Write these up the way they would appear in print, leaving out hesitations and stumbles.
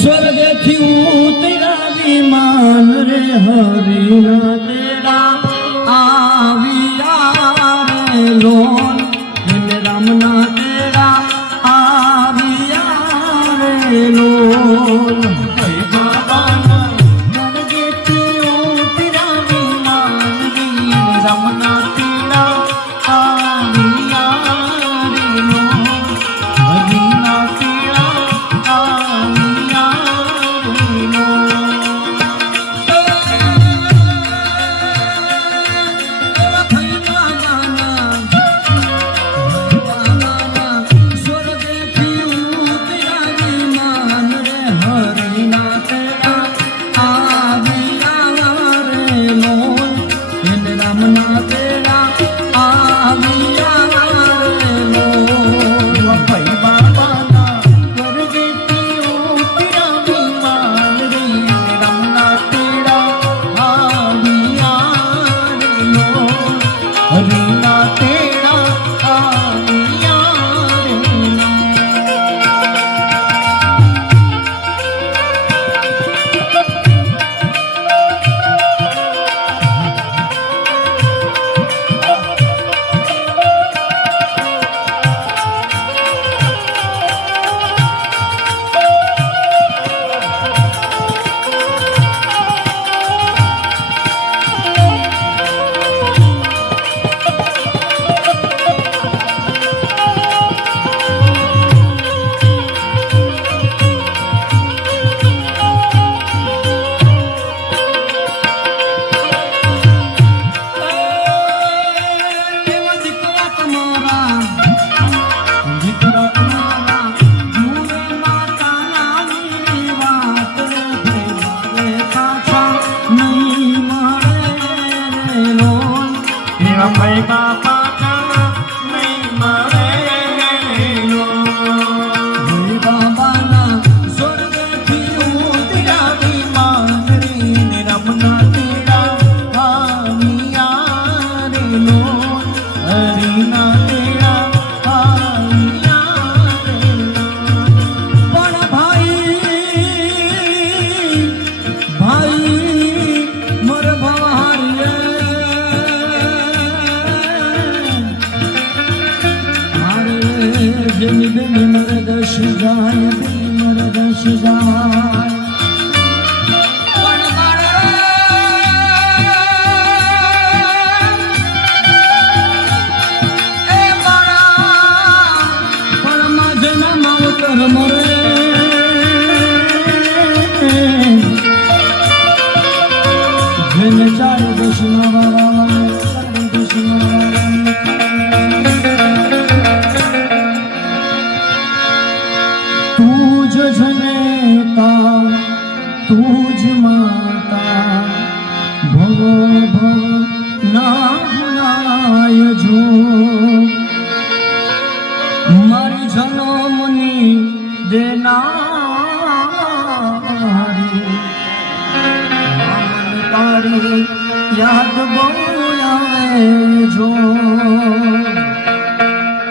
સ્વર્ગથી ઉતર્યા વિમાન રે હરિના તેડા આવ્યા રે લોન રામના તેડા આવ્યા રે લોન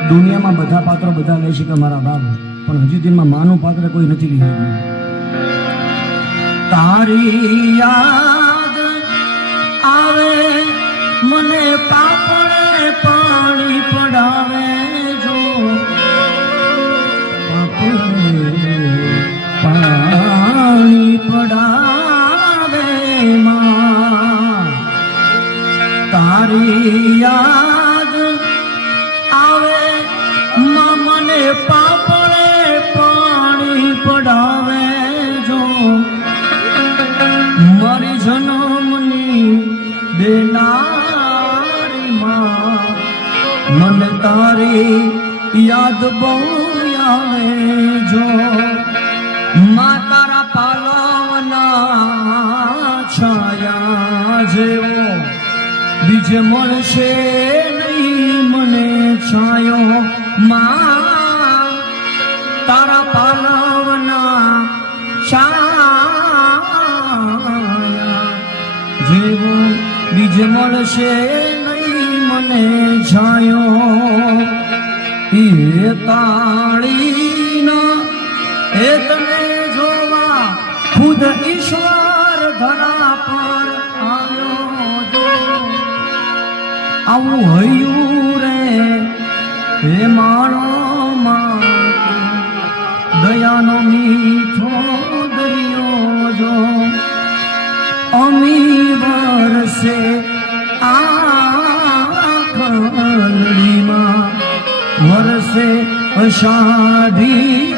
દુનિયામાં બધા પાત્રો બધા લઈ શકે મારા બાપ, પણ હજુ દિનમાં માનું પાત્ર કોઈ નથી લીધું. તારી યાદ આવે મને પાપણે પાણી પડાવે જો, પાણી પડાવે માં. તારી યાદ આવે મને પાપણે પાણી પડાવે જો, મારી જન્મની દેનારી માં. મને તારી યાદ બહુ આવે જો, માં તારા પાલવના છાયા જેવો બીજે મળશે નહીં મને છાયો. માં તારા પાલવના છાયા જેવો બીજે મળશે નહીં મને છાયો. એ તાળીના એ તને આવું હૈયું રે હે માણો માં દયાનો મીઠો દરિયો જો અમી વરસે આખડીમાં વરસે અષાઢી